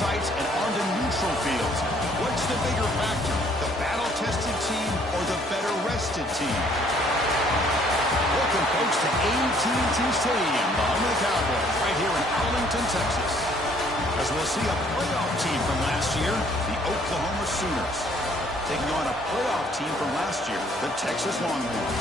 sites and onto neutral fields. What's the bigger factor, the battle-tested team or the better-rested team? Welcome, folks, to AT&T Stadium, the home of the Cowboys, right here in Arlington, Texas. As we'll see a playoff team from last year, the Oklahoma Sooners, taking on a playoff team from last year, the Texas Longhorns.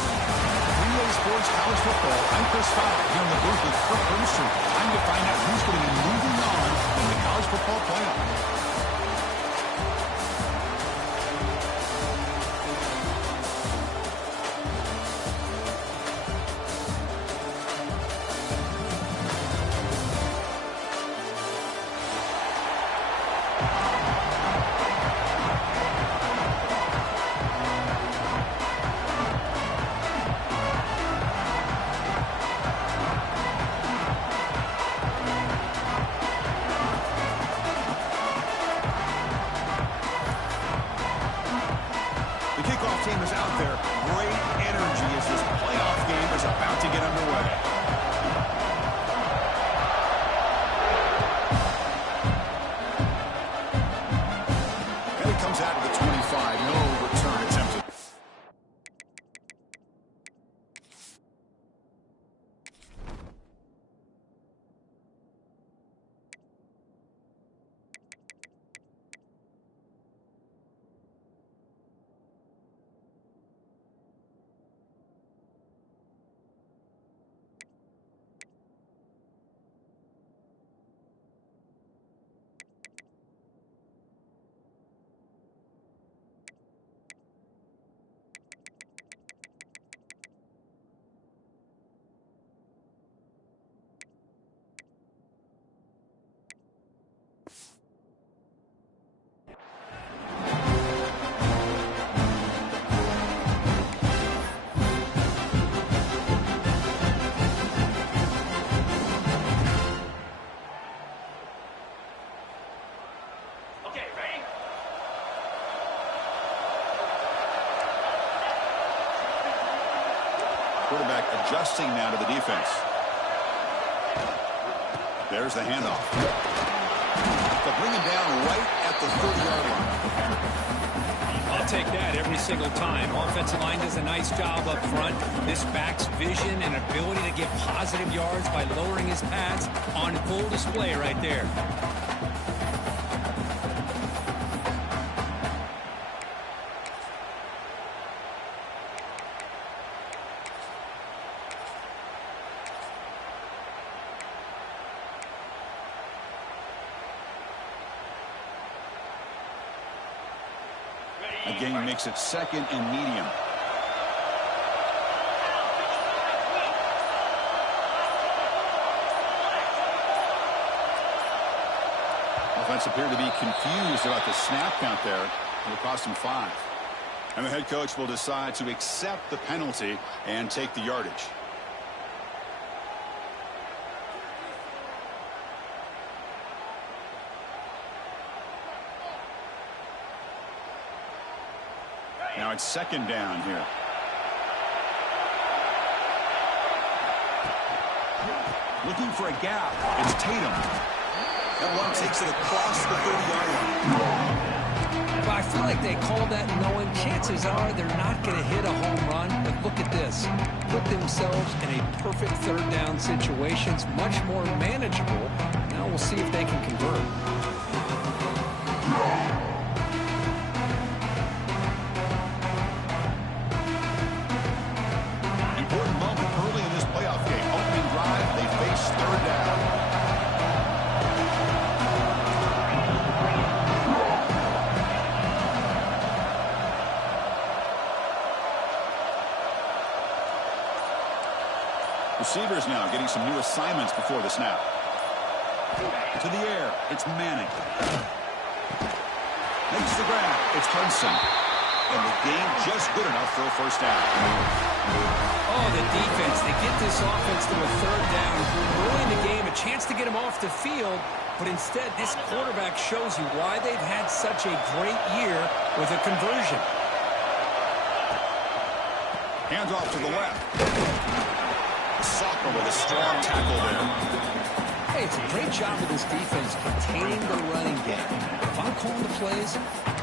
Relay Sports College Football, I'm Chris Fowler here in the booth with Kirk Brewster. Time to find out who's going to be moving on in the college football playoff. Team is out there. Great energy as this playoff game is about to get underway. And it comes out of the 25. No return attempted. Quarterback adjusting now to the defense. There's the handoff. They'll bring him down right at the 30-yard line. I'll take that every single time. Offensive line does a nice job up front. This back's vision and ability to get positive yards by lowering his pads on full display right there. Again, makes it second and medium. Offense appeared to be confused about the snap count there. It'll cost him 5. And the head coach will decide to accept the penalty and take the yardage. Now it's second down here. Looking for a gap. It's Tatum. That one takes it across the 30-yard line. Well, I feel like they called that knowing chances are they're not going to hit a home run. But look at this. Put themselves in a perfect third down situation. It's much more manageable. Now we'll see if they can convert. Receivers now getting some new assignments before the snap. To the air, it's Manning. Makes the grab, it's Hudson. And the game just good enough for a first down. Oh, the defense. They get this offense to a third down. Early in the game, a chance to get him off the field. But instead, this quarterback shows you why they've had such a great year with a conversion. Hands off to the left. Soccer with a strong tackle there. Hey, it's a great job of this defense containing the running game. If I'm calling the plays,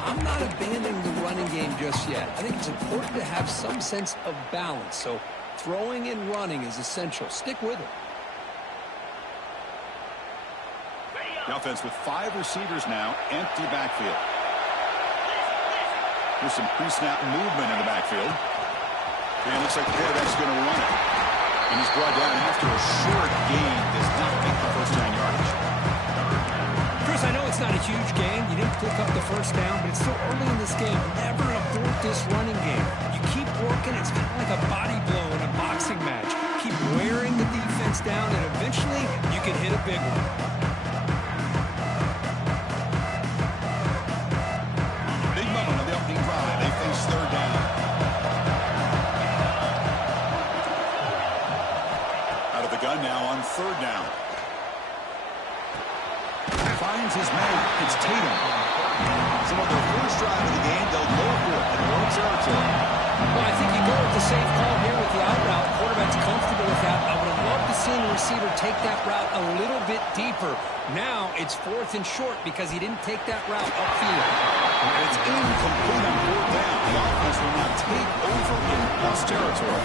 I'm not abandoning the running game just yet. I think it's important to have some sense of balance. So throwing and running is essential. Stick with it. The offense with 5 receivers now, empty backfield. There's some pre-snap movement in the backfield. And it looks like the quarterback's going to run it. And he's brought down after a short gain. Does not make the first down yardage. Chris, I know it's not a huge gain. You didn't pick up the first down, but it's still early in this game. Never abort this running game. You keep working. It's kind of like a body blow in a boxing match. Keep wearing the defense down, and eventually you can hit a big one. Big moment of the opening drive. They face third down. Out of the gun now on third down. Finds his man. It's Tatum. So on their first drive of the game, they'll go for it in their own territory. Well, I think you go with the safe call here with the out route. Quarterback's comfortable with that. I would have loved to see the receiver take that route a little bit deeper. Now it's 4th and short because he didn't take that route upfield. And it's incomplete on fourth down. The offense will now take over in lost territory.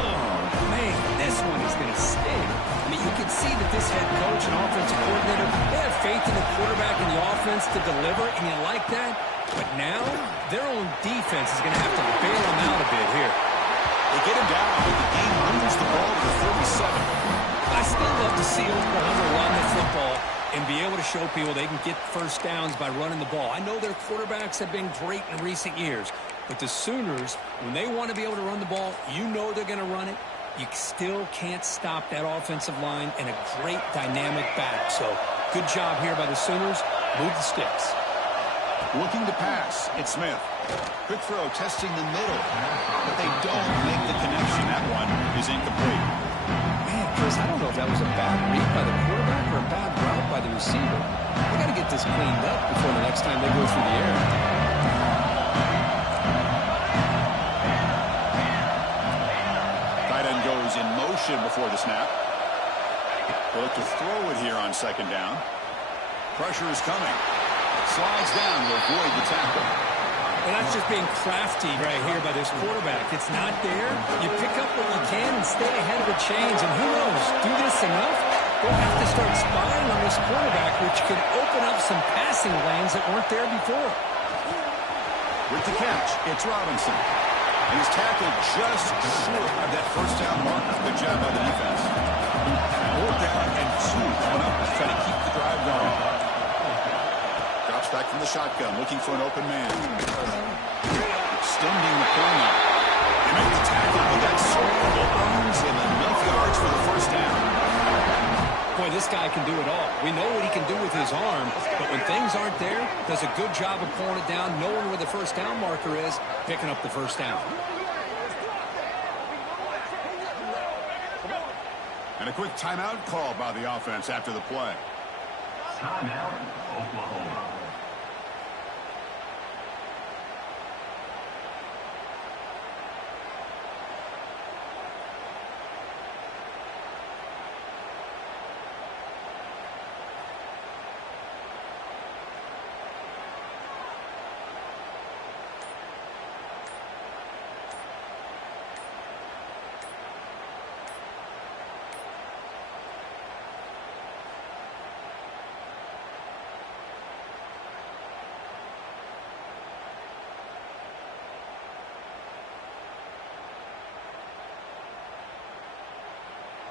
Oh, man, this one is going to sting. I mean, you can see that this head coach and offensive coordinator, they have faith in the quarterback and the offense to deliver, and you like that. But now, their own defense is going to have to bail them out a bit here. They get him down, but the game moves the ball to the 37. I still love to see Oklahoma run the football and be able to show people they can get first downs by running the ball. I know their quarterbacks have been great in recent years, but the Sooners, when they want to be able to run the ball, you know they're going to run it. You still can't stop that offensive line and a great dynamic back. So, good job here by the Sooners. Move the sticks. Looking to pass, it's Smith. Quick throw, testing the middle. But they don't make the connection. That one is incomplete. Man, Chris, I don't know if that was a bad read by the quarterback or a bad route by the receiver. They got to get this cleaned up before the next time they go through the air. Tight end goes in motion before the snap. They look to throw it here on second down. Pressure is coming. Slides down to avoid the tackle. And that's just being crafty right here by this quarterback. It's not there. You pick up what you can and stay ahead of the chains. And who knows, do this enough, they'll have to start spying on this quarterback, which could open up some passing lanes that weren't there before. With the catch, it's Robinson. And he's tackled just short of that first down marker. Good job by the defense. 4th down and 2 coming up to try to keep the drive going. Drops back from the shotgun, looking for an open man. Extending the corner. They make the tackle, but that scramble earns him enough yards for the first down. Boy, this guy can do it all. We know what he can do with his arm, but when things aren't there, does a good job of pulling it down, knowing where the first down marker is, picking up the first down. And a quick timeout call by the offense after the play. Timeout, Oklahoma.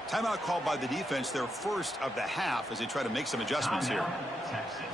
Timeout called by the defense, their first of the half, as they try to make some adjustments here. Texas.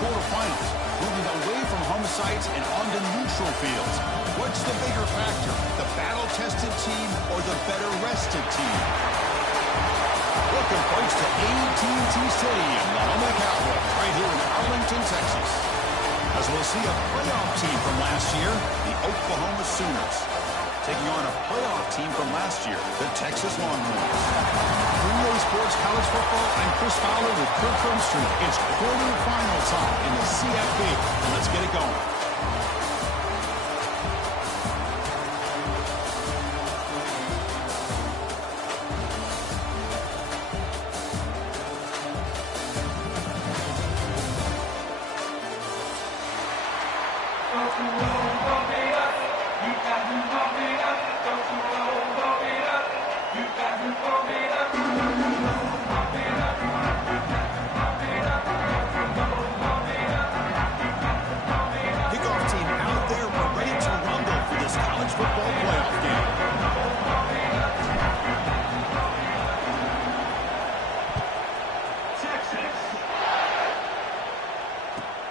quarterfinals, moving away from home sites and onto neutral fields. What's the bigger factor, the battle-tested team or the better-rested team? Welcome, folks, to AT&T Stadium, the home of the Cowboys, right here in Arlington, Texas. As we'll see a playoff team from last year, the Oklahoma Sooners, taking on a playoff team from last year, the Texas Longhorns. Relay Sports College Football, I'm Chris Fowler with Kirk Herbstreit. It's quarterfinal time in the CFP, and let's get it going.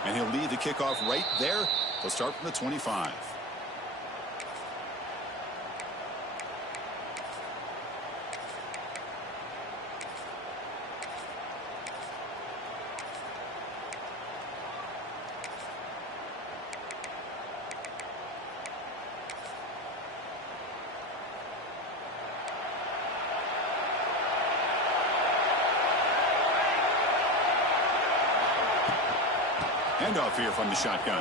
And he'll lead the kickoff right there. He'll start from the 25. Handoff here from the shotgun.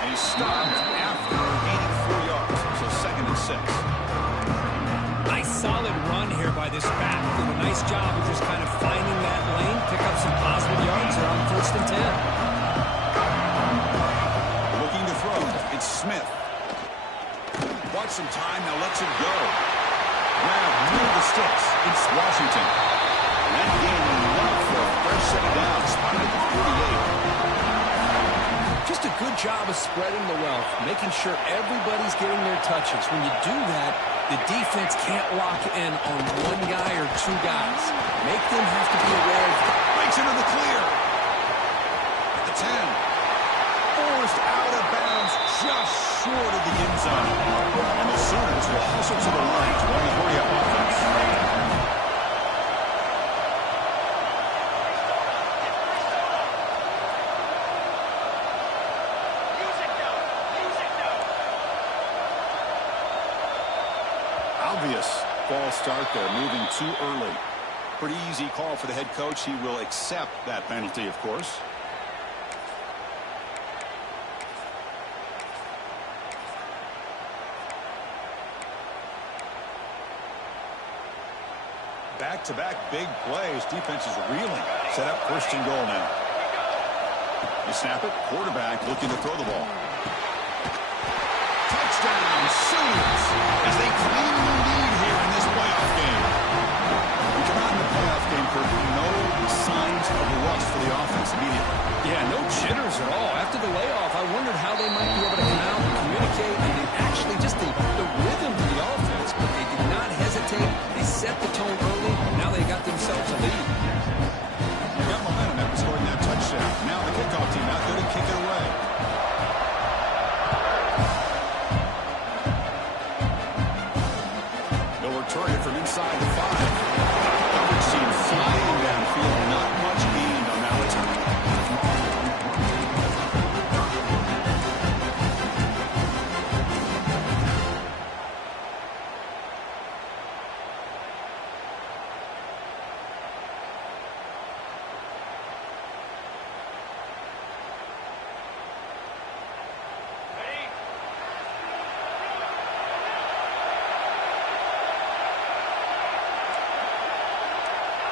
And he's stopped after gaining 4 yards. So 2nd and 6. Nice solid run here by this back. Did a nice job of just kind of finding that lane, pick up some positive yards here on 1st and 10. Looking to throw. It's Smith. Bought some time, now lets it go. Grab near the sticks. It's Washington. And that game enough for a fresh set down, spotted at the 48. Just a good job of spreading the wealth, making sure everybody's getting their touches. When you do that, the defense can't lock in on one guy or 2 guys. Make them have to be aware of that. Breaks into the clear. At the 10. Forced out of bounds, just short of the end zone. And the Sooners will hustle to the line to run the hurry-up offense. Obvious false start there, moving too early. Pretty easy call for the head coach. He will accept that penalty, of course. Back-to-back big plays. Defense is reeling. Set up 1st and goal now. You snap it. Quarterback looking to throw the ball. Touchdown, Sooners, as they claim the lead here in this playoff game. We come out in the playoff game, Kirk, no signs of rust for the offense immediately. Yeah, no jitters at all. After the layoff, I wondered how they might be able to come out and communicate and actually just the rhythm of the offense. But they did not hesitate. They set the tone early. Now they got themselves a lead. They got momentum after scoring that touchdown. Now the kickoff team out there to kick it away. Target from inside the 5. Coverage team flying downfield. Not much gained on that return.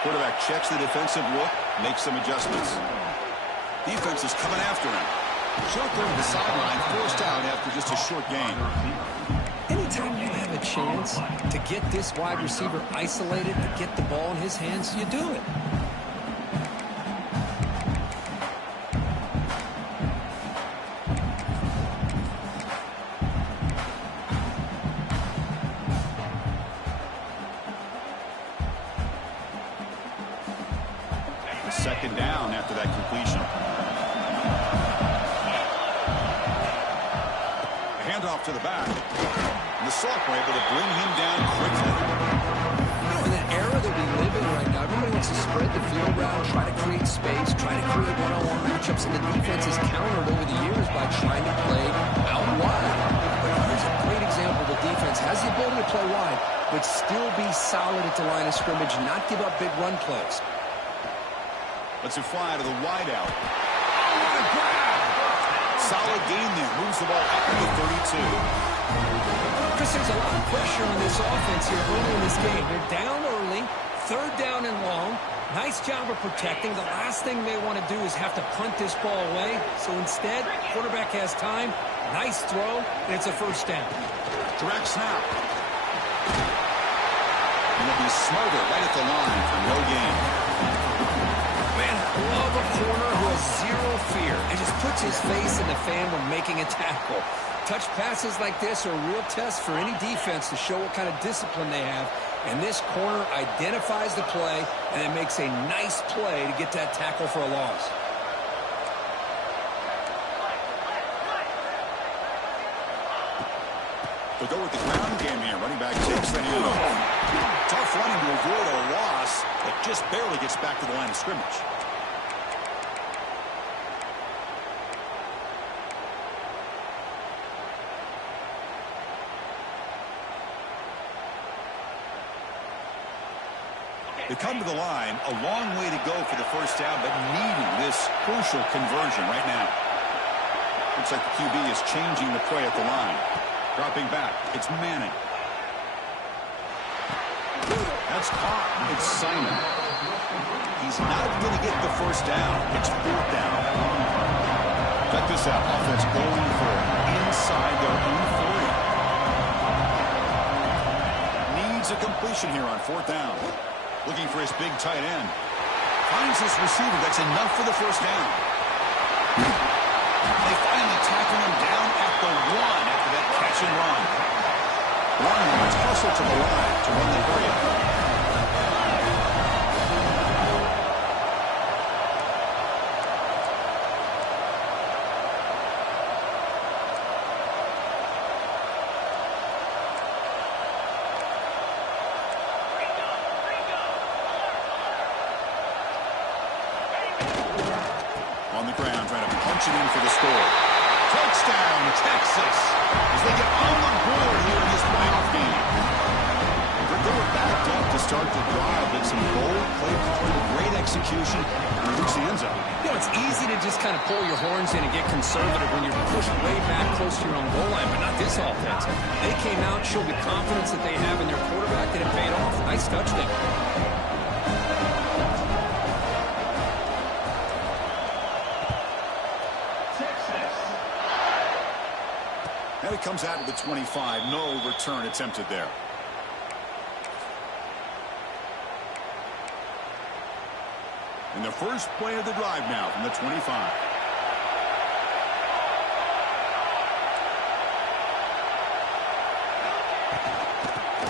Quarterback checks the defensive look, makes some adjustments. Defense is coming after him. Short throw to the sideline, forced out after just a short gain. Anytime you have a chance to get this wide receiver isolated, to get the ball in his hands, you do it. Second down after that completion. A handoff to the back. And the Salk were able to bring him down quickly. In an era that we live in right now, everybody wants to spread the field around, try to create space, try to create one-on-one matchups, and the defense has countered over the years by trying to play out wide. But here's a great example. The defense has the ability to play wide, but still be solid at the line of scrimmage, not give up big run plays. Let's fly to the wideout. Oh, what a grab! Solid gain there. Moves the ball up to the 32. Chris, there's a lot of pressure on this offense here early in this game. They're down early, third down and long. Nice job of protecting. The last thing they want to do is have to punt this ball away. So instead, quarterback has time. Nice throw, and it's a first down. Direct snap. And it'll be Smother right at the line for no gain. Man, I love a corner who has zero fear and just puts his face in the fan when making a tackle. Touch passes like this are a real test for any defense to show what kind of discipline they have. And this corner identifies the play and then makes a nice play to get that tackle for a loss. They'll go with the ground game here. Running back takes the handoff. Tough running to avoid a loss, but just barely gets back to the line of scrimmage. They come to the line, a long way to go for the first down, but needing this crucial conversion right now. Looks like the QB is changing the play at the line. Dropping back, it's Manning. That's caught. It's Simon. He's not going to get the first down. It's fourth down. Check this out. Offense going for it inside their own 40. Needs a completion here on fourth down. Looking for his big tight end. Finds his receiver. That's enough for the first down. They finally tackle him down at the 1 after that catch and run. Longhorns hustle to the line to run the hurry up. On the ground, trying to punch it in for the score. Touchdown, Texas, as they get on the board here in this playoff game. They were backed up to start the drive, but some bold play calling, great execution, and reach the end zone. You know, it's easy to just kind of pull your horns in and get conservative when you're pushed way back close to your own goal line, but not this offense. They came out, showed the confidence that they have in their quarterback, and it paid off. Nice touchdown. And it comes out to the 25. No return attempted there. And the first play of the drive now from the 25.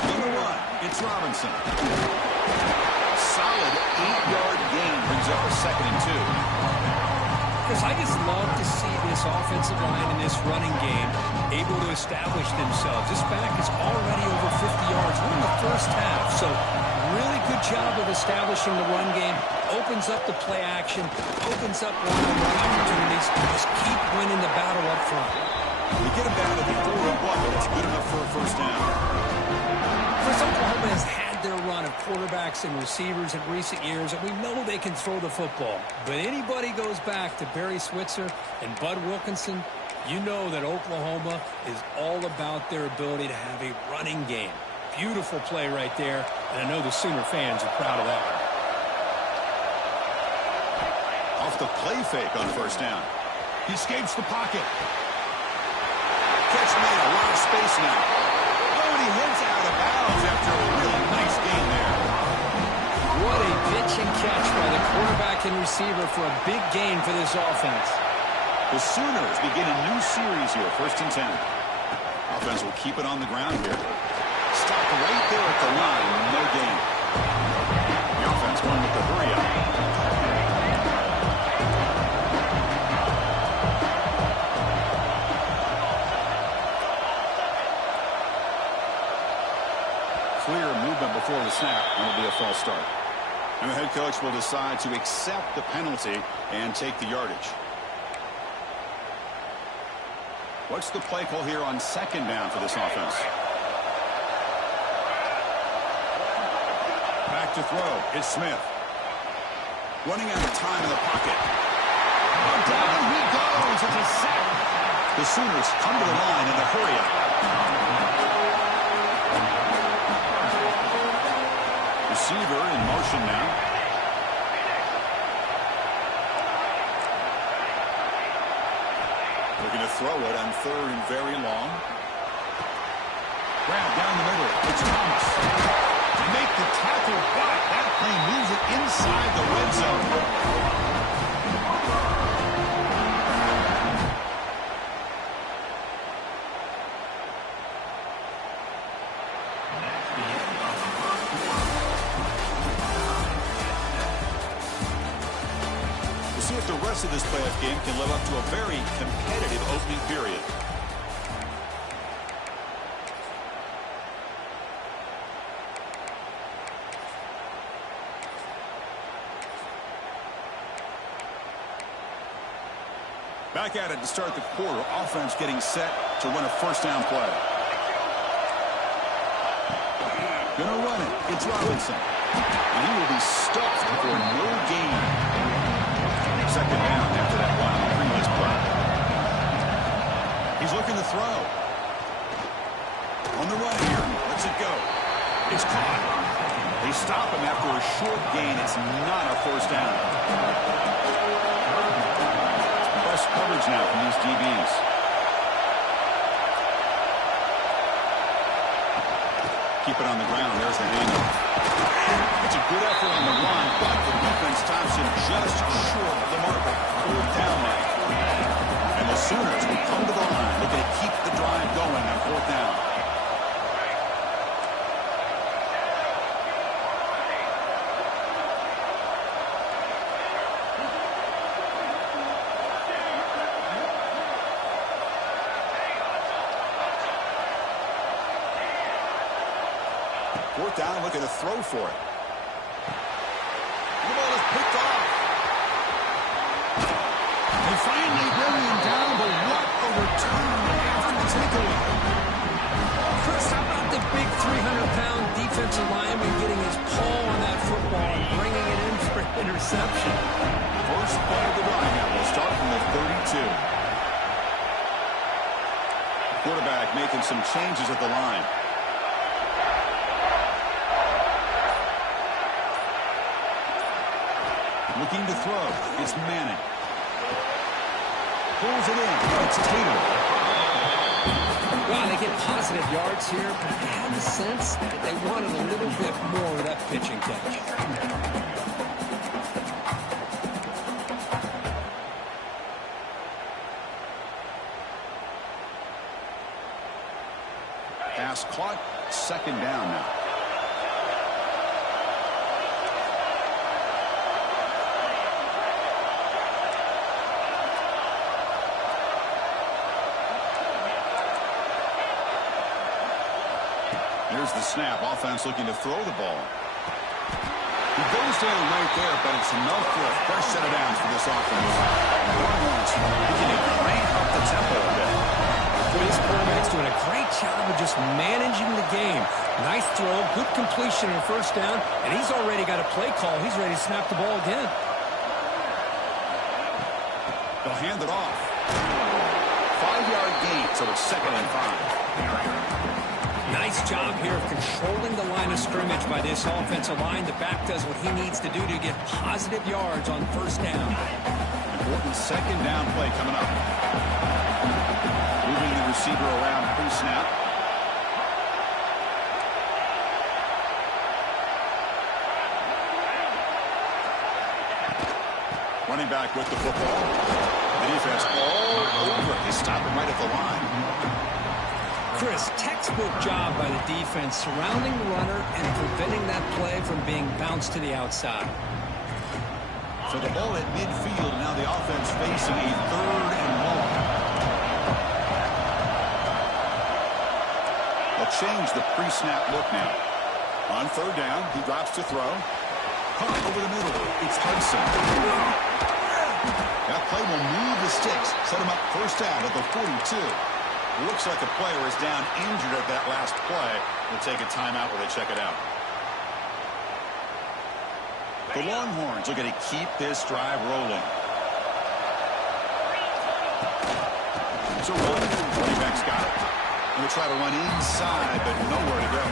On the run, it's Robinson. Solid 8-yard gain brings up a 2nd and 2. Because I just love to see this offensive line and this running game able to establish themselves. This back is already over 50 yards in the first half. So really good job of establishing the run game. Opens up the play action. Opens up one-on-one opportunities. Just keep winning the battle up front. We get them down to the 4-1, but it's good enough for a first down. Chris, Oklahoma has had their run of quarterbacks and receivers in recent years, and we know they can throw the football. But anybody goes back to Barry Switzer and Bud Wilkinson, you know that Oklahoma is all about their ability to have a running game. Beautiful play right there, and I know the Sooner fans are proud of that one. Off the play fake on first down. He escapes the pocket. Catch made, a lot of space now. Oh, and he heads out of bounds after a really nice gain there. What a pitch and catch by the quarterback and receiver for a big gain for this offense. The Sooners begin a new series here, 1st and 10. Offense will keep it on the ground here. Stop right there at the line, no gain. The offense going with the hurry up. be a false start. And the head coach will decide to accept the penalty and take the yardage. What's the play call here on second down for this offense? Back to throw. It's Smith. Running out of time in the pocket. Oh, down he goes. It's a sack. The Sooners come to the line in a hurry up. Receiver in motion now. Looking to throw it on third and very long. Grab down the middle. It's Thomas. Make the tackle, but that play moves it inside the red zone. We'll see if the rest of this playoff game can live up to a very competitive opening period. Back at it to start the quarter. Offense getting set to run a first down play. Gonna run it. It's Robinson. And he will be stuffed for no gain. Second down after that one on the previous play. He's looking to throw. On the run here. Lets it go. It's caught. They stop him after a short gain. It's not a first down. Coverage now from these DBs. Keep it on the ground. There's the handoff. It's a good effort on the run, but the defense stops him just short of the marker. Fourth down now. And the Sooners will come to the line, looking to keep the drive going on fourth down. Fourth down, looking to throw for it. The ball is picked off. They finally bring him down, but what a return after the takeaway. Chris, how about the big 300-pound defensive lineman getting his paw on that football and bringing it in for an interception? First play of the drive now. We'll start from the 32. Quarterback making some changes at the line. Looking to throw. It's Manning. Pulls it in. It's Tatum. Wow, they get positive yards here, but I had the sense that they wanted a little bit more of that pitching catch. Pass caught. Second down now. Here's the snap. Offense looking to throw the ball. He goes down right there, but it's enough for a fresh set of downs for this offense. He can crank up the tempo a bit. This quarterback's doing a great job of just managing the game. Nice throw, good completion on first down, and he's already got a play call. He's ready to snap the ball again. They'll hand it off. 5-yard gain, so it's 2nd and 5. Nice job here of controlling the line of scrimmage by this offensive line. The back does what he needs to do to get positive yards on first down. Important second down play coming up. Moving the receiver around pre-snap. Running back with the football. The defense all over. They stop him right at the line. Chris, textbook job by the defense surrounding the runner and preventing that play from being bounced to the outside. So the ball at midfield, now the offense facing a 3rd and long. They'll change the pre-snap look now. On third down, he drops to throw. Caught over the middle. It's Hudson. That play will move the sticks. Set him up first down at the 42. Looks like a player is down injured at that last play. We'll take a timeout while they check it out. The Longhorns are going to keep this drive rolling. So running back's got it. And we'll try to run inside, but nowhere to go.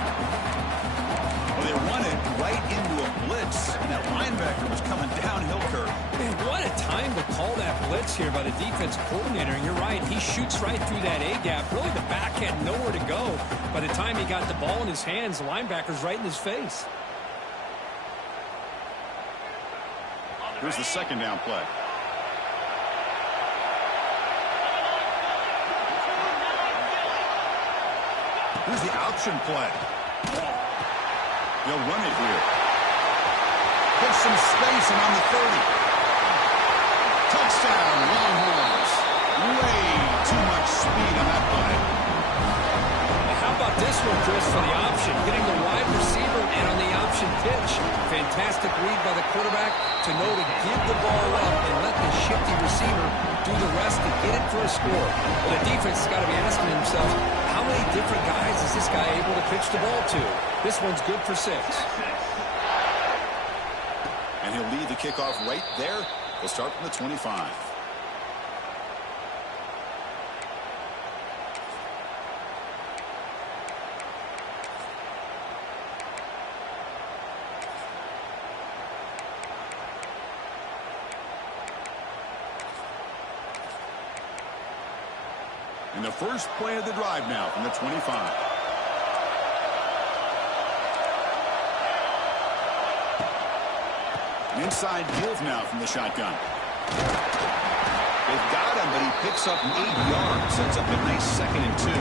Well, they run it right into a blitz, and that linebacker was coming downhill curve. Man, what a time to call that blitz here by the defensive coordinator. And you're right, he shoots right through that A-gap. Really, the back had nowhere to go. By the time he got the ball in his hands, the linebacker's right in his face. Here's the second down play. Here's the option play. They'll run it here. There's some space and on the 30. Touchdown, Longhorns. Way too much speed on that play. How about this one, Chris, for the option? Getting the wide receiver and on the option pitch. Fantastic read by the quarterback to know to give the ball up and let the shifty receiver do the rest to get it for a score. Well, the defense has got to be asking themselves, how many different guys is this guy able to pitch the ball to? This one's good for 6. And he'll lead the kickoff right there. We'll start from the 25. And the first play of the drive now from the 25. An inside give now from the shotgun. They've got him, but he picks up 8 yards. Sets up a nice 2nd and 2.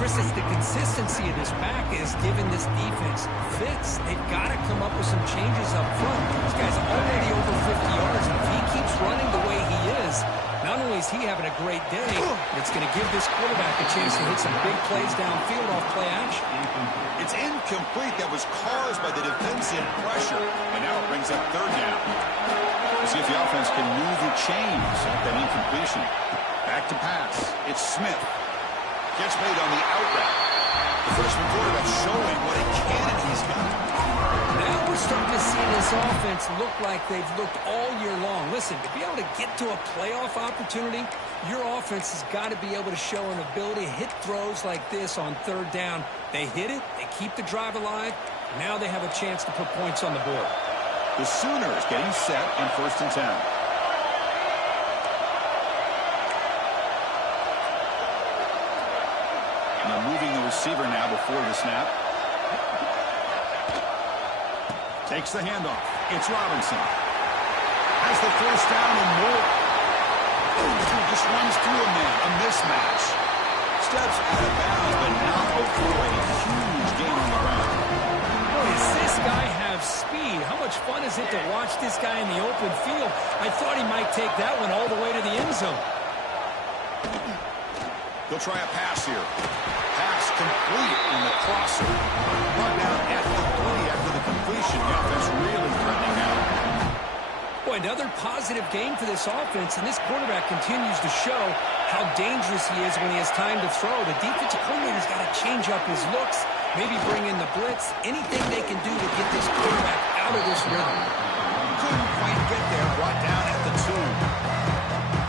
Chris, it's the consistency of this back is giving this defense fits. They've got to come up with some changes up front. This guy's already over 50 yards, and if he keeps running the way he is, not only is he having a great day, but it's going to give this quarterback a chance to hit some big plays downfield off play action. It's incomplete. That was caused by the defensive pressure. And now it brings up third down. We'll see if the offense can move the chains off that incompletion. Back to pass. It's Smith. Gets made on the out route. The freshman quarterback showing what a cannon he's got. Now we're starting to see this offense look like they've looked all year long. Listen, to be able to get to a playoff opportunity, your offense has got to be able to show an ability to hit throws like this on third down. They hit it, they keep the drive alive. Now they have a chance to put points on the board. The Sooners getting set on 1st and 10. Now moving the receiver now before the snap. Takes the handoff. It's Robinson. Has the first down and more. Just runs through a man. A mismatch. Steps out of bounds, but not before a huge gain on the ground. Boy, does this guy have speed? How much fun is it to watch this guy in the open field? I thought he might take that one all the way to the end zone. They'll try a pass here. Pass complete in the crosser. Brought down at the 3 after the completion. The offense really threatening now. Boy, another positive game for this offense, and this quarterback continues to show how dangerous he is when he has time to throw. The defensive coordinator's got to change up his looks, maybe bring in the blitz, anything they can do to get this quarterback out of this rhythm. Couldn't quite get there. Brought down at the 2.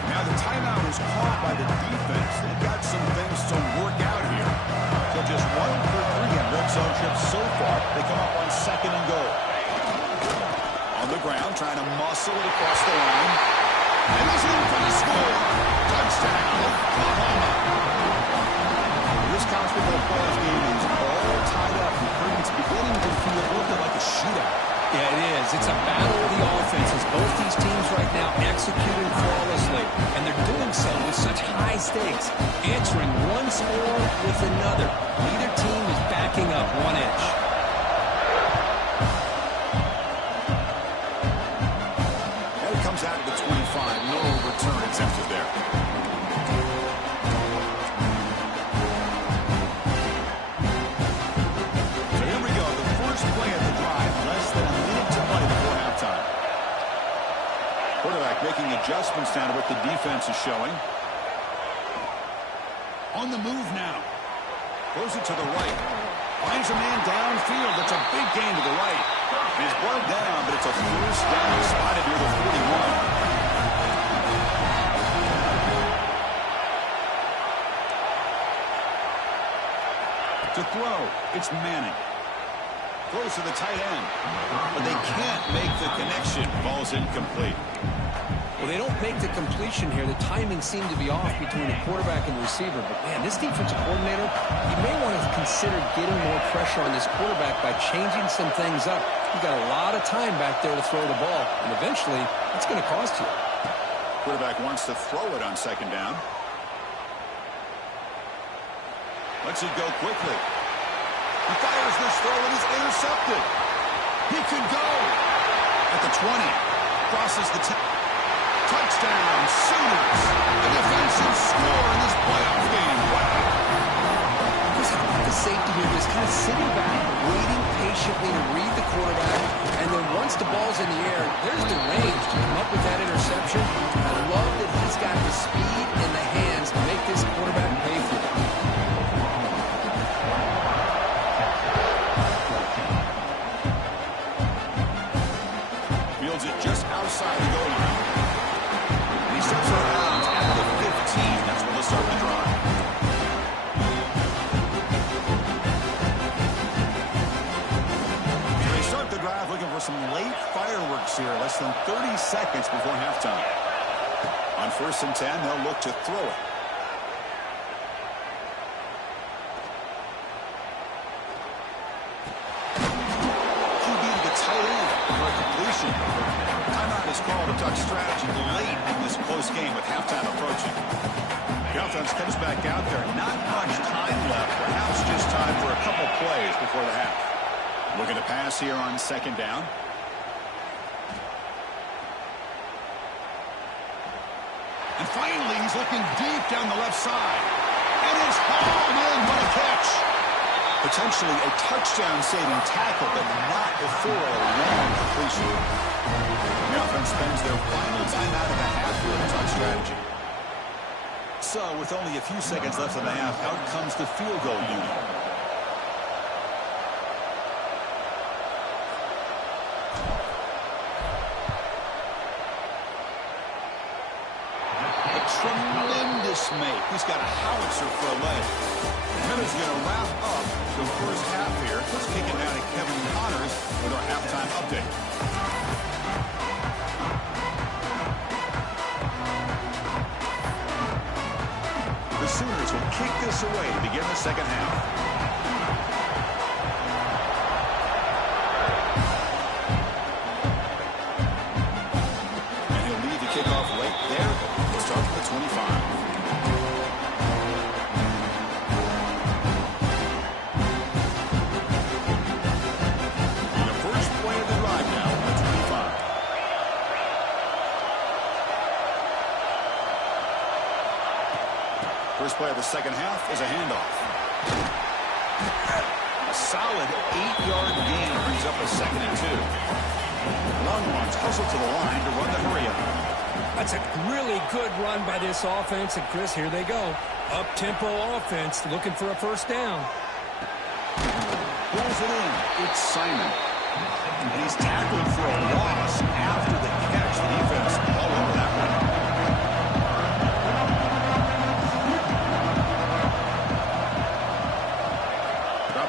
Now the timeout is called by the defense. They've got some things to work out here. So just 1 for 3 on red zone trips so far. They come up on 2nd and goal. On the ground, trying to muscle it across the line. And he's in for the score. Touchdown, Oklahoma. This college football playoff game is all tied up. It's beginning to feel a little bit like a shootout. Yeah, it is. It's a battle of the offenses. Both these teams right now executing flawlessly, and they're doing so with such high stakes, answering one score with another. Neither team is backing up 1 inch. And it comes out of the 25. No return attempted there. making adjustments down to what the defense is showing. On the move now. Throws it to the right. Finds a man downfield. That's a big gain to the right. He's brought down, but it's a first down spotted near the 41. To throw, it's Manning. Throws to the tight end. But they can't make the connection. Ball's incomplete. Well, they don't make the completion here. The timing seemed to be off between the quarterback and the receiver. But, man, this defensive coordinator, he may want to consider getting more pressure on this quarterback by changing some things up. He's got a lot of time back there to throw the ball. And eventually, it's going to cost you. Quarterback wants to throw it on second down. Lets it go quickly. He fires this throw and he's intercepted. He could go at the 20. Crosses the 10. Touchdown, Sooners. A defensive score in this playoff game. Wow. Chris, how about the safety here? Just kind of sitting back, waiting patiently to read the quarterback. And then once the ball's in the air, there's the range to come up with that interception. I love that he's got the speed and the hands to make this quarterback pay for it. Fields it just outside the goal line. And he steps out of bounds at the 15. That's where they'll start the drive. So they start the drive looking for some late fireworks here. Less than 30 seconds before halftime. On 1st and 10, they'll look to throw it. Timeout is called to talk strategy late in this close game with halftime approaching. The offense comes back out there. Not much time left. Perhaps just time for a couple plays before the half. Looking to pass here on second down. And finally, he's looking deep down the left side. And it's hauled in. What a catch. Potentially a touchdown-saving tackle, but not before a long completion. The offense spends their final timeout of the half here to talk strategy. So, with only a few seconds left in the half, out comes the field goal unit. A tremendous make. He's got a howitzer for a leg. Miller's going to wrap up the first half here. Let's kick it down to Kevin Connors with our halftime update. The Sooners will kick this away to begin the second half. And he'll lead the kickoff right there. He'll start from the 25. First play of the second half is a handoff. A solid 8-yard gain brings up a 2nd and 2. Longhorns hustle to the line to run the hurry up. That's a really good run by this offense. And, Chris, here they go. Up-tempo offense looking for a first down. Pulls it in. It's Simon. And he's tackled for a loss after the catch. The defense all over that one.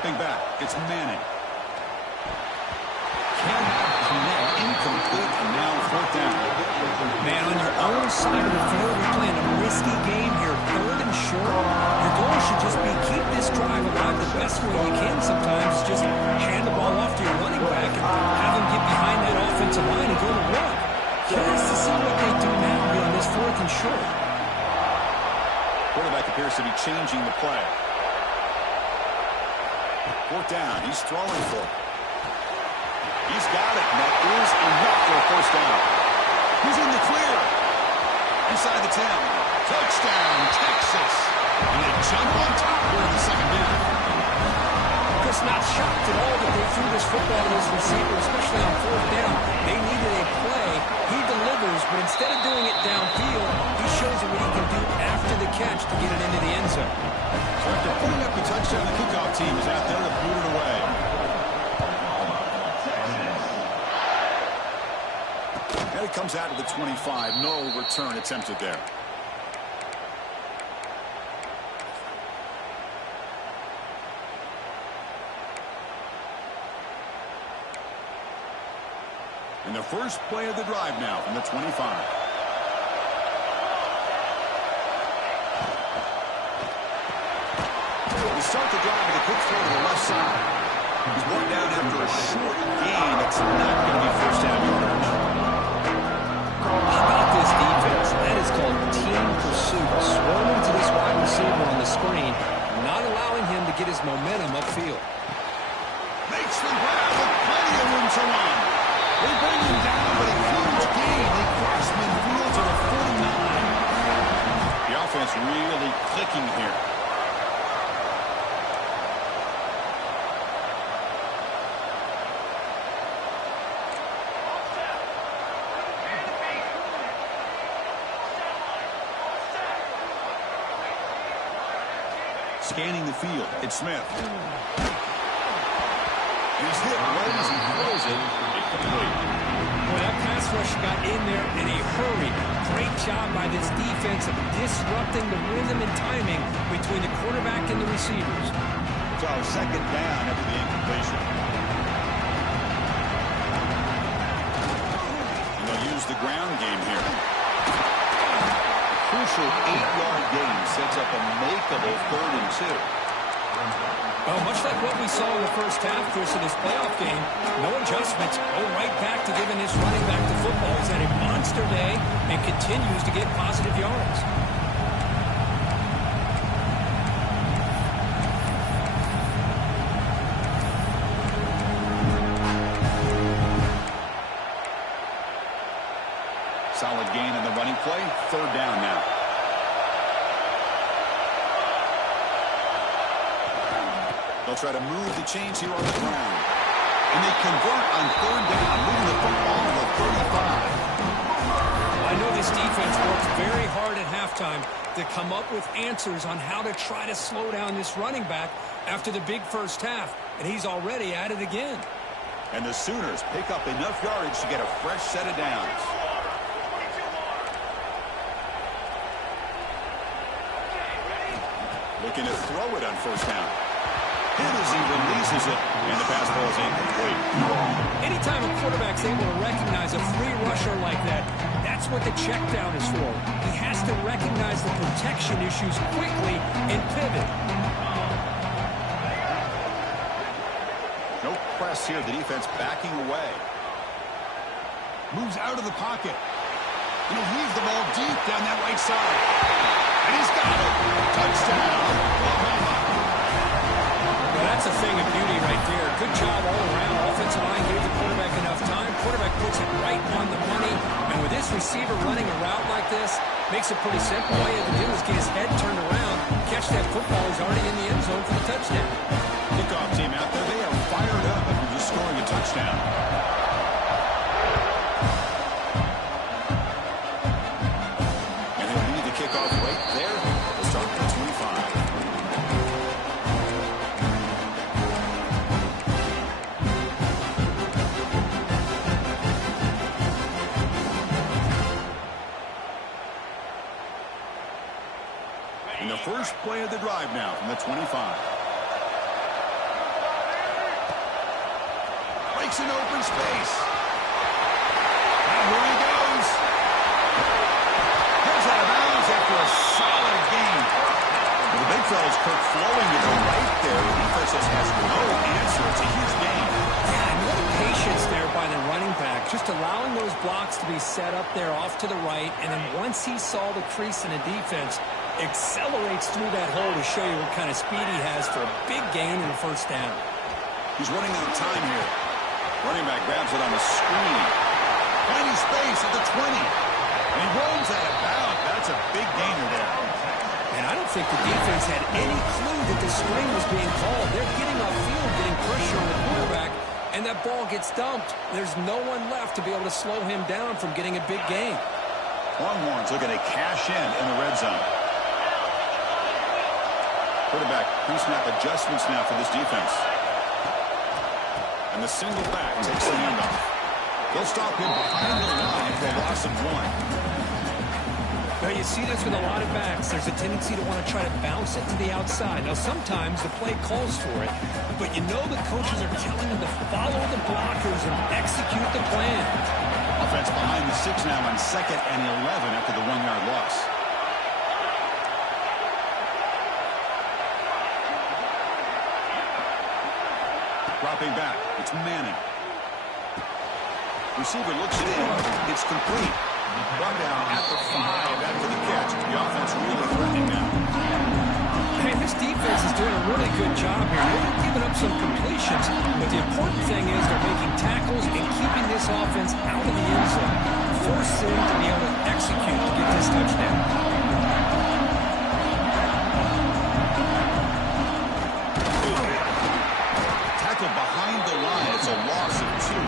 Back. It's Manning. Cannot connect. Incomplete. And now 4th down. Man, on your own side of the field, you're playing a risky game here. 3rd and short. Your goal should just be keep this drive alive the best way you can sometimes. Just hand the ball off to your running back and have him get behind that offensive line and go to work. Curious to see what they do now here on this 4th and short. Quarterback appears to be changing the play. 4th down. He's throwing for it. He's got it. And that is enough for a first down. He's in the clear. Inside the 10. Touchdown, Texas. And they jump on top here in the second down. Chris, not shocked at all that they threw this football to this receiver, especially on 4th down. They needed a play. He delivers, but instead of doing it downfield, he shows you what he can do after the catch to get it into the end zone. So after putting up the touchdown, the kickoff team is out there to boot it away. And it comes out to the 25. No return attempted there. And the first play of the drive now from the 25. We start the drive with a quick throw to the left side. He's brought down after a short gain. That's not going to be first down yardage. How about this defense? That is called team pursuit. Swarming to this wide receiver on the screen, not allowing him to get his momentum upfield. Makes the grab with plenty of room to run. They bring him down, but a huge gain. They cross midfield to the 49. The offense really clicking here. Scanning the field, it's Smith. He's hit right as he throws it. Well, that pass rush got in there in a hurry. Great job by this defense of disrupting the rhythm and timing between the quarterback and the receivers. So second down after the incompletion. And they'll use the ground game here. Crucial 8-yard gain sets up a makeable 3rd and 2. Well, much like what we saw in the first half, Chris, in this playoff game, no adjustments. Go right back to giving this running back to football. He's had a monster day and continues to get positive yards. Solid gain in the running play. 3rd down now. They'll try to move the chains here on the ground. And they convert on 3rd down, moving the football to the 35. I know this defense works very hard at halftime to come up with answers on how to try to slow down this running back after the big first half. And he's already at it again. And the Sooners pick up enough yardage to get a fresh set of downs. Looking to throw it on 1st down. Hit as he releases it, and the pass ball is incomplete. Anytime a quarterback's able to recognize a free rusher like that, that's what the check down is for. He has to recognize the protection issues quickly and pivot. No press here. The defense backing away. Moves out of the pocket. And he'll weave the ball deep down that right side. And he's got it. Touchdown, Oklahoma. Well, that's a thing of beauty right there. Good job all around. Offensive line gave the quarterback enough time. Quarterback puts it right on the money. And with this receiver running a route like this, makes it pretty simple. All you have to do is get his head turned around, catch that football. He's already in the end zone for the touchdown. Kickoff team out there. They are fired up after just scoring a touchdown. And he'll lead the kickoff right there. We'll start at the 25. And the first play of the drive now from the 25. Breaks an open space. And here he goes. Goes out of bounds after a solid gain. Well, the big fella's Kirk flowing to the right there. The defense just has no answer. It's a huge gain. Yeah, and what patience there by the running back, just allowing those blocks to be set up there off to the right, and then once he saw the crease in the defense, accelerates through that hole to show you what kind of speed he has for a big gain in the 1st down. He's running out of time here. Running back grabs it on the screen. Finding space at the 20. And he rolls out of bounds. That's a big gainer there. And I don't think the defense had any clue that the screen was being called. They're getting upfield, getting pressure on the quarterback, and that ball gets dumped. There's no one left to be able to slow him down from getting a big gain. Longhorns looking to cash in the red zone. Quarterback pre-snap adjustments now for this defense. And the single back takes the handoff. They'll stop him behind the line for a loss of 1. Now you see this with a lot of backs. There's a tendency to want to try to bounce it to the outside. Now sometimes the play calls for it, but you know the coaches are telling them to follow the blockers and execute the plan. Offense behind the 6 now on 2nd and 11 after the 1-yard loss. Dropping back, it's Manning. Receiver looks it in, it's complete. Brought down at the 5 after the catch. The offense really threatening now. Hey, this defense is doing a really good job here. They're giving up some completions, but the important thing is they're making tackles and keeping this offense out of the end zone. Force them to be able to execute to get this touchdown. Behind the line, it's a loss of 2.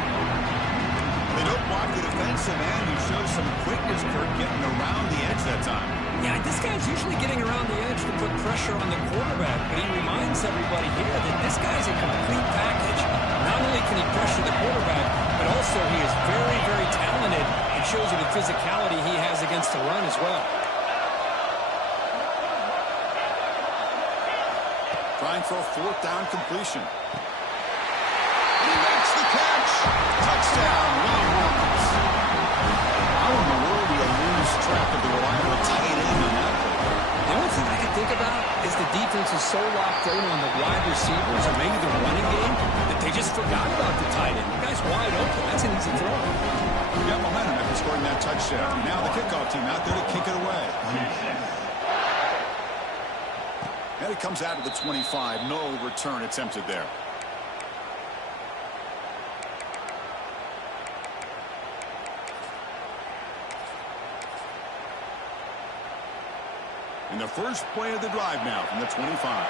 They don't block the defensive end, who shows some quickness, Kirk, getting around the edge that time. Yeah, this guy's usually getting around the edge to put pressure on the quarterback, but he reminds everybody here that this guy's a complete package. Not only can he pressure the quarterback, but also he is very, very talented and shows you the physicality he has against the run as well. Trying for a 4th down completion. He makes the catch. Touchdown, Longhorns. How in the world do you lose track of the reliable tight end on that play? The only thing I can think about is the defense is so locked in on the wide receivers or maybe the running game that they just forgot about the tight end. The guy's wide open. That's an easy throw. You got momentum after scoring that touchdown. Now the kickoff team out there to kick it away. And it comes out of the 25. No return attempted there. In the first play of the drive now from the 25.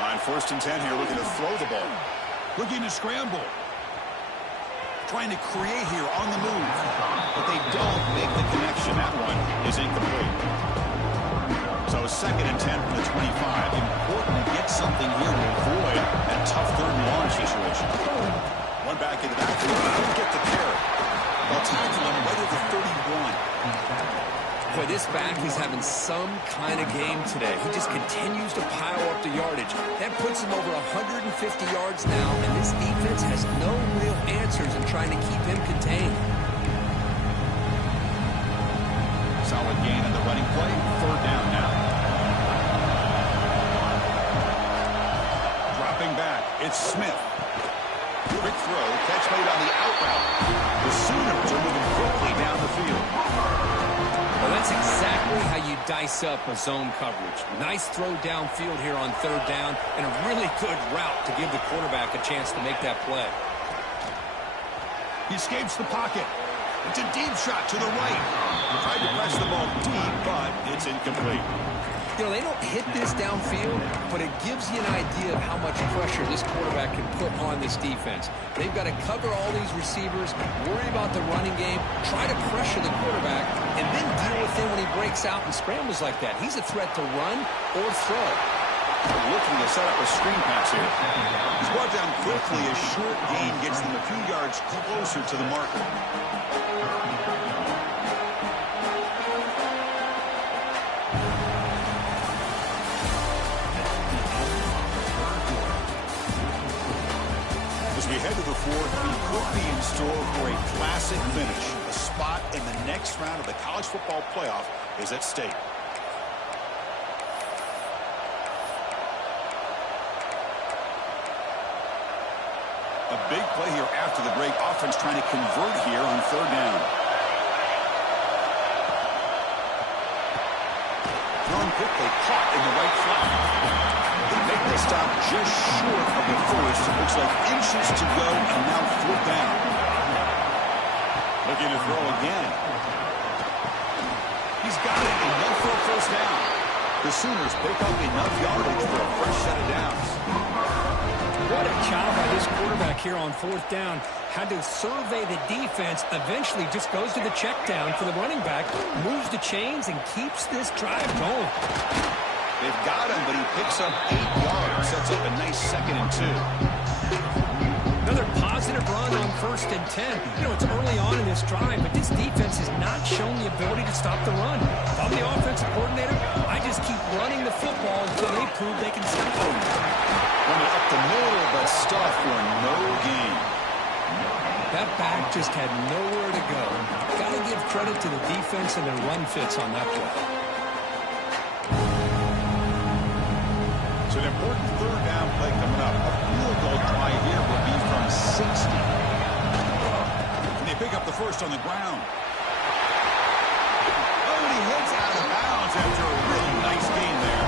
On 1st and 10 here, looking to throw the ball. Looking to scramble. Trying to create here on the move. But they don't make the connection. That one is incomplete. So 2nd and 10 from the 25. Important to get something here to avoid that tough 3rd and long situation. One back into that. Couldn't get the carry. They'll tackle him right at the 31. Boy, this back is having some kind of game today. He just continues to pile up the yardage. That puts him over 150 yards now, and this defense has no real answers in trying to keep him contained. Solid gain on the running play. 3rd down now. Dropping back, it's Smith. Quick throw, catch made on the out route. The Sooners are moving quickly down the field. Well, that's exactly how you dice up a zone coverage. Nice throw downfield here on 3rd down, and a really good route to give the quarterback a chance to make that play. He escapes the pocket. It's a deep shot to the right. He tried to press the ball deep, but it's incomplete. You know, they don't hit this downfield, but it gives you an idea of how much pressure this quarterback can put on this defense. They've got to cover all these receivers, worry about the running game, try to pressure the quarterback, and then deal with him when he breaks out and scrambles like that. He's a threat to run or throw. Looking to set up a screen pass here. He's brought down quickly. A short gain gets them a few yards closer to the marker. As we head to the 4th, we could be in store for a classic finish. A spot in the next round of the college football playoff is at stake. A big play here after the break. Offense trying to convert here on 3rd down. Thrown quickly, caught in the right flat. They make the stop just short of the 1st. Looks like inches to go, and now 4th down. Looking to throw again. He's got it, enough for a 1st down. The Sooners pick up enough yardage for a fresh set of downs. What a job by this quarterback quarterback here on fourth down had to survey the defense, eventually just goes to the check down for the running back, moves the chains, and keeps this drive going. They've got him, but he picks up 8 yards. Sets up a nice 2nd and 2. Another positive run on 1st and 10. You know, it's early on in this drive, but this defense has not shown the ability to stop the run. If I'm the offensive coordinator, I just keep running the football until they prove they can stop it. Running up the middle, but stuffed for no gain. That back just had nowhere to go. Got to give credit to the defense and their run fits on that play. So an important 3rd down play coming up. A field goal try here will be from 60. And they pick up the first on the ground. Oh, and he heads out of bounds after a really nice gain there.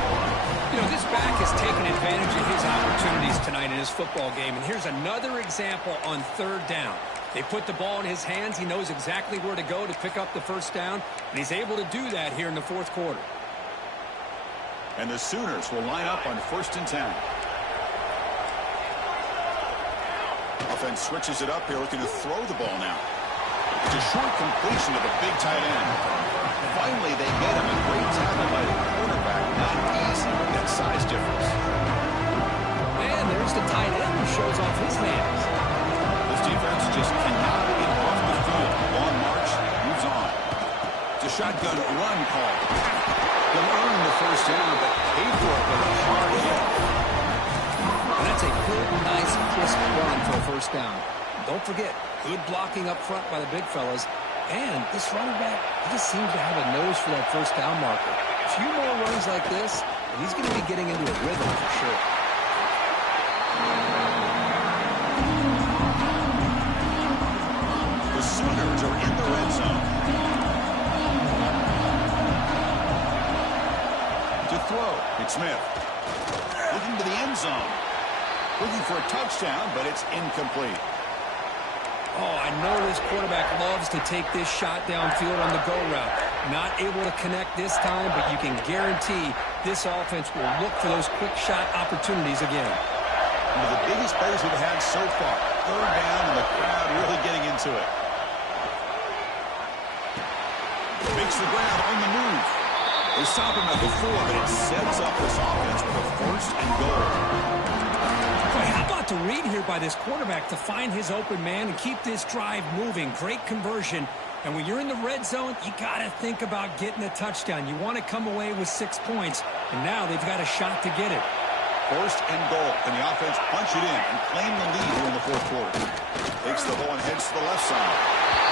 You know, this back has taken advantage of his opportunities tonight in his football game. And here's another example on 3rd down. They put the ball in his hands. He knows exactly where to go to pick up the first down. And he's able to do that here in the 4th quarter. And the Sooners will line up on 1st and 10. Offense switches it up here, looking to throw the ball now. It's a short completion to the big tight end. Finally, they get him. A great tackle by the quarterback. Not easy with that size difference. And there's the tight end who shows off his hands. This defense just cannot get off the field. Long march, moves on. It's a shotgun run call. They'll earn the first down, but paid for it with a hard hit. And that's a good, nice, crisp run for a first down. Don't forget, good blocking up front by the big fellas. And this running back, he just seems to have a nose for that first down marker. A few more runs like this, and he's going to be getting into a rhythm for sure. The Sooners are in the red zone. To throw, it's Smith. Looking to the end zone. Looking for a touchdown, but it's incomplete. Oh, I know this quarterback loves to take this shot downfield on the go route. Not able to connect this time, but you can guarantee this offense will look for those quick shot opportunities again. One of the biggest plays we've had so far. 3rd down, and the crowd really getting into it. Makes the grab on the move. They stop him at the 4, but it sets up this offense with a 1st and goal. Boy, how about the read here by this quarterback to find his open man and keep this drive moving? Great conversion. And when you're in the red zone, you got to think about getting a touchdown. You want to come away with 6 points, and now they've got a shot to get it. 1st and goal. Can the offense punch it in and claim the lead here in the 4th quarter? Takes the ball and heads to the left side.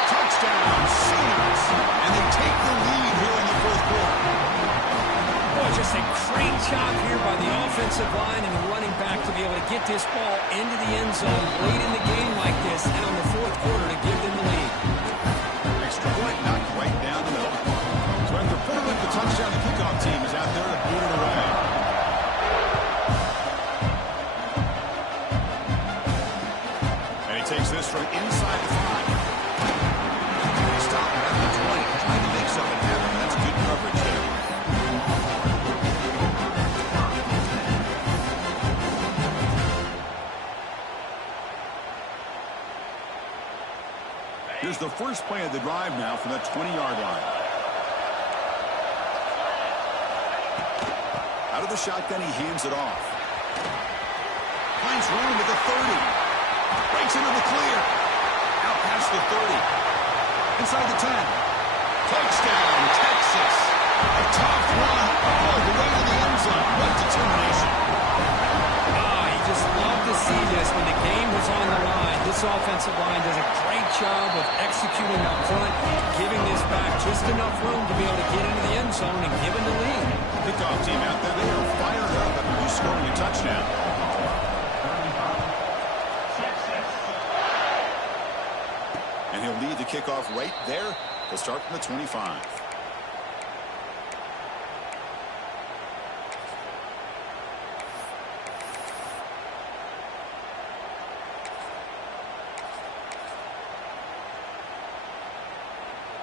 Touchdown, Sooners. And they take the lead here in the 4th quarter. Boy, just a great job here by the offensive line and the running back to be able to get this ball into the end zone late in the game like this and on the 4th quarter to give them the lead. Extra point knocked right down the middle. So after putting up the touchdown, the kickoff team is out there to boot it away. And he takes this from inside the 5. They stop him at the 20, trying to make something happen. That's good coverage there. Here's the first play of the drive now from the 20-yard line. Out of the shotgun, he hands it off. Finds room at the 30. Breaks into the clear. Out past the 30. Inside the 10. Touchdown, Texas. A tough run all the way to the end zone. What determination. You just love to see this when the game was on the line. This offensive line does a great job of executing up front, giving this back just enough room to be able to get into the end zone and give him the lead. Kickoff team out there, they are fired up after just scoring a touchdown. And he'll lead the kickoff right there. They'll start from the 25.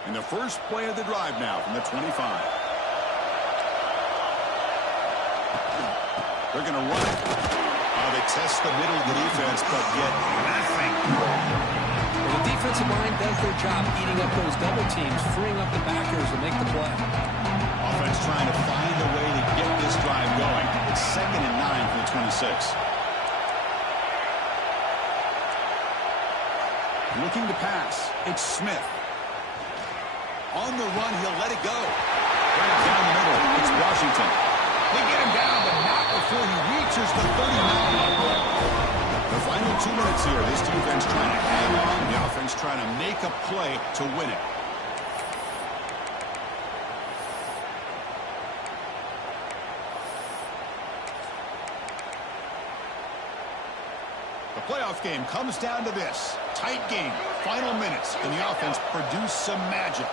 And the first play of the drive now from the 25. They're going to run it. They They test the middle of the defense, but get nothing. Well, the defensive line does their job eating up those double teams, freeing up the backers to make the play. Offense trying to find a way to get this drive going. It's 2nd and 9 for the 26. Looking to pass. It's Smith. On the run, he'll let it go. Right down the middle, it's Washington. They get him down, but not before he reaches the 39. The final 2 minutes here. This defense trying to hang on. The offense trying to make a play to win it. The playoff game comes down to this. Tight game. Final minutes. Can the offense produce some magic?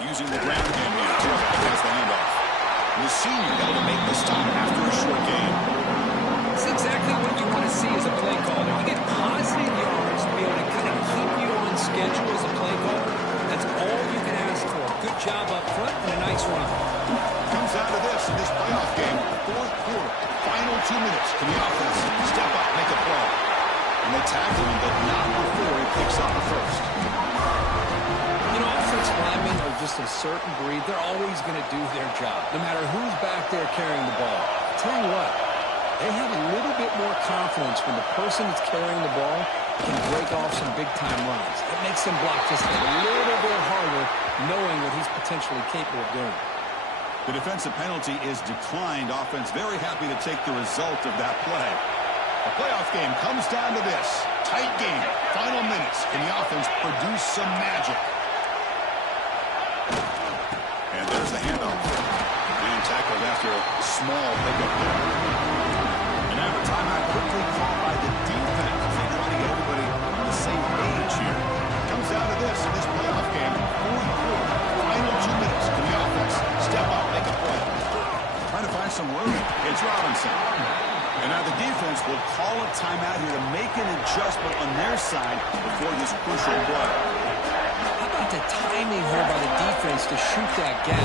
Using the ground game now. Quarterback has the handoff. And the senior able to make the stop after a short game. It's exactly what you want to see as a play caller. You get positive yards to be able to kind of keep you on schedule as a play caller. That's all you can ask for. Good job up front and a nice run. Comes down to this in this playoff game. 4th quarter. Final 2 minutes. Can the offense step up, make a play? And they tackle him, but not before he picks up the first. You know, offensive linemen are just a certain breed. They're always going to do their job, no matter who's back there carrying the ball. I'll tell you what, they have a little bit more confidence when the person that's carrying the ball can break off some big-time runs. It makes them block just a little bit harder, knowing what he's potentially capable of doing. The defensive penalty is declined. Offense very happy to take the result of that play. The playoff game comes down to this. Tight game. Final minutes. Can the offense produce some magic? And there's the handoff. Being tackled after a small pickup there. And now a timeout quickly called by the defense as they try to get everybody on the same page here. Comes down to this in this playoff game. 4th quarter. Final 2 minutes. Can the offense step up, make a play? Trying to find some room. It's Robinson. And now the defense will call a timeout here to make an adjustment on their side before this crucial play. How about the timing here by the defense to shoot that gap?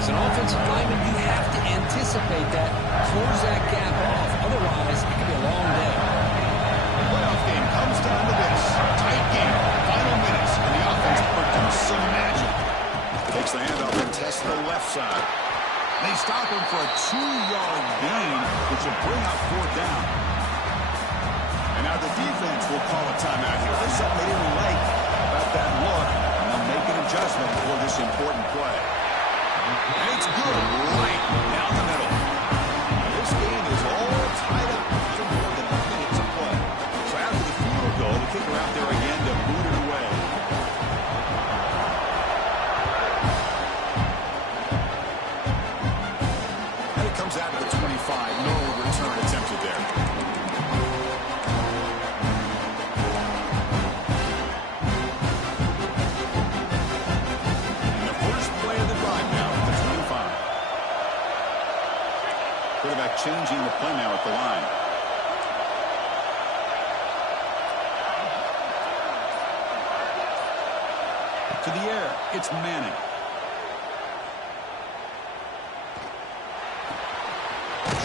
As an offensive lineman, you have to anticipate that, close that gap off. Otherwise, it could be a long day. The playoff game comes down to this. Tight game. Final minutes. And the offense produce some magic. Takes the handoff and tests the left side. They stop him for a 2-yard gain, which will bring up 4th down. And now the defense will call a timeout here. There's something they didn't like about that look, and they'll make an adjustment for this important play. And it's good right down the middle. And this game is all tied up for more than a minute to play. So after the field goal, the kicker out there again to boot it away. Out of the 25, no return attempted there. And the first play of the drive now at the 25. Quarterback changing the play now at the line. To the air, it's Manning.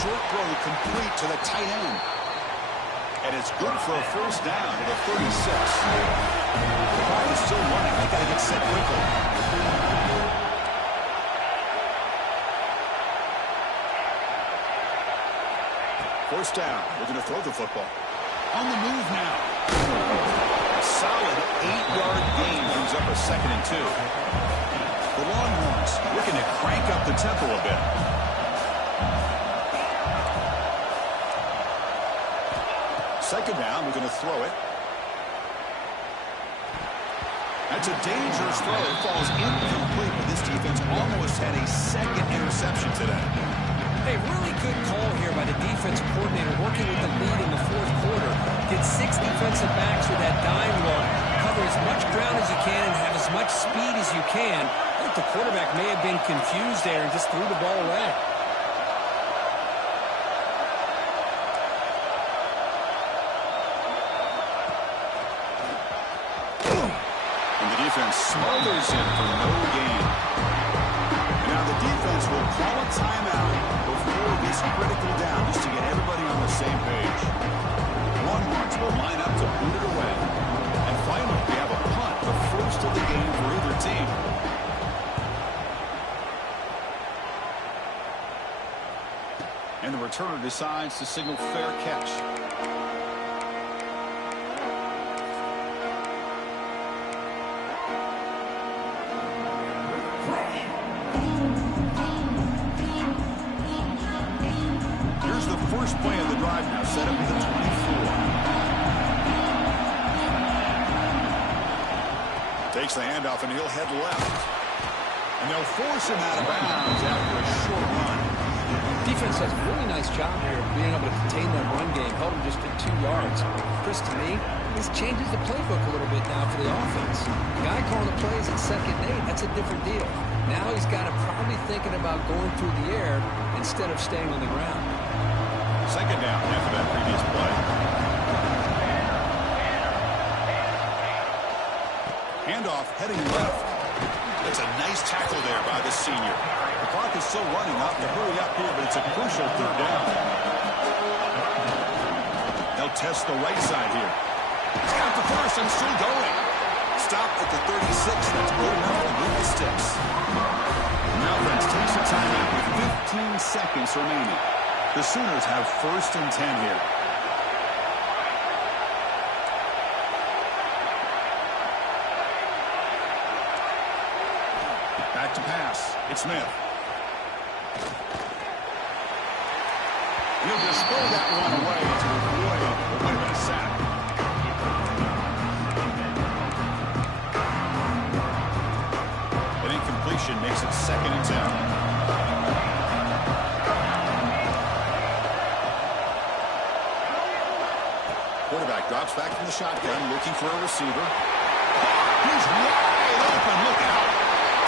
Short throw complete to the tight end. And it's good for a first down at the 36. The clock is still running. They got to get set quickly. First down. They're going to throw the football. On the move now. A solid 8-yard gain brings up a 2nd and 2. The Longhorns looking to crank up the tempo a bit. Second down, we're going to throw it. That's a dangerous throw. It falls incomplete, but this defense almost had a 2nd interception today. Hey, really good call here by the defensive coordinator working with the lead in the 4th quarter. Get 6 defensive backs with that dime look. Cover as much ground as you can and have as much speed as you can. I think the quarterback may have been confused there and just threw the ball away. Defense smothers him for no gain. And now the defense will call a timeout before this critical down just to get everybody on the same page. One bunch will line up to boot it away. And finally, we have a punt, the first of the game for either team. And the returner decides to signal fair catch. Here's the first play of the drive now, set up at the 24. Takes the handoff, and he'll head left. And they'll force him out of bounds after a short run. Defense does a really nice job here of being able to contain that run game. Held him just at 2 yards. Chris, to me, this changes the playbook a little bit now for the offense. The guy calling the plays at 2nd and 8, that's a different deal. Now he's got to probably thinking about going through the air instead of staying on the ground. 2nd down after that previous play. Handoff heading left. That's a nice tackle there by the senior. The clock is still running, off to hurry up here, but it's a crucial 3rd down. They'll test the right side here. He's got the first and still going. Stop at the 36. That's good enough to move the sticks. Now, friends, takes a timeout with 15 seconds remaining. The Sooners have 1st and 10 here. Back to pass. It's Smith. He'll just throw that one away to avoid a sack. An incompletion makes it 2nd and 10. Quarterback drops back from the shotgun, looking for a receiver. He's wide open. Look out.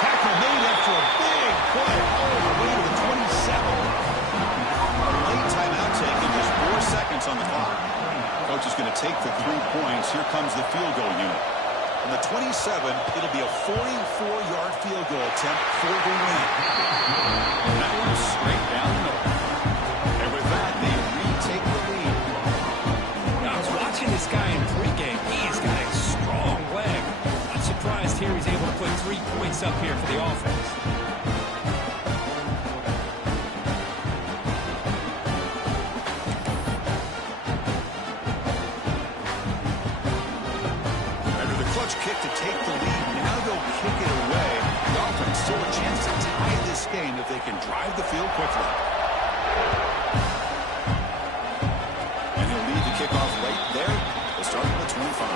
Tackle made after a big play all the way to the 27. A late timeout taken, just 4 seconds on the clock. Coach is going to take the 3 points. Here comes the field goal unit. On the 27, it'll be a 44-yard field goal attempt for the win. And that one's straight down the middle. And with that, they retake the lead. Now, I was watching this guy in pregame. He's got a strong leg. I'm surprised here he's able to put 3 points up here for the offense. Kick to take the lead. Now they'll kick it away. The offense still a chance to tie this game if they can drive the field quickly. And he'll lead the kickoff right there. They'll start at the 25.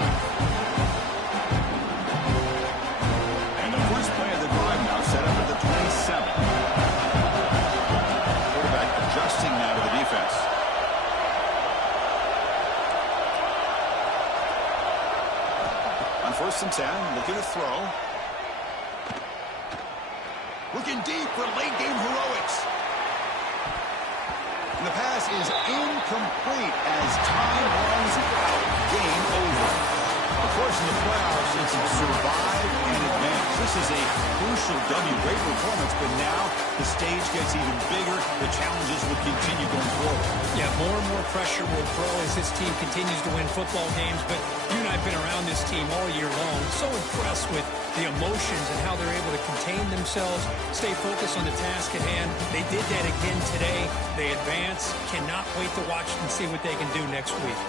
And the first play of the drive now set up at the 27. Quarterback adjusting now to the defense. On 1st and 10, looking to throw. Looking deep for late game heroics. And the pass is incomplete as time runs out. Game over. Of course, in the playoffs, it's survive and advance. This is a crucial W. Great performance, but now the stage gets even bigger. The challenges will continue going forward. Yeah, more and more pressure will grow as this team continues to win football games, but you and I have been around this team all year long. So impressed with the emotions and how they're able to contain themselves, stay focused on the task at hand. They did that again today. They advance. Cannot wait to watch and see what they can do next week.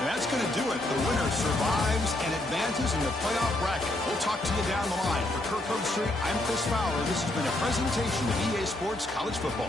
And that's going to do it. The winner survives and advances in the playoff bracket. We'll talk to you down the line. For Kirk Herbstreit, I'm Chris Fowler. This has been a presentation of EA Sports College Football.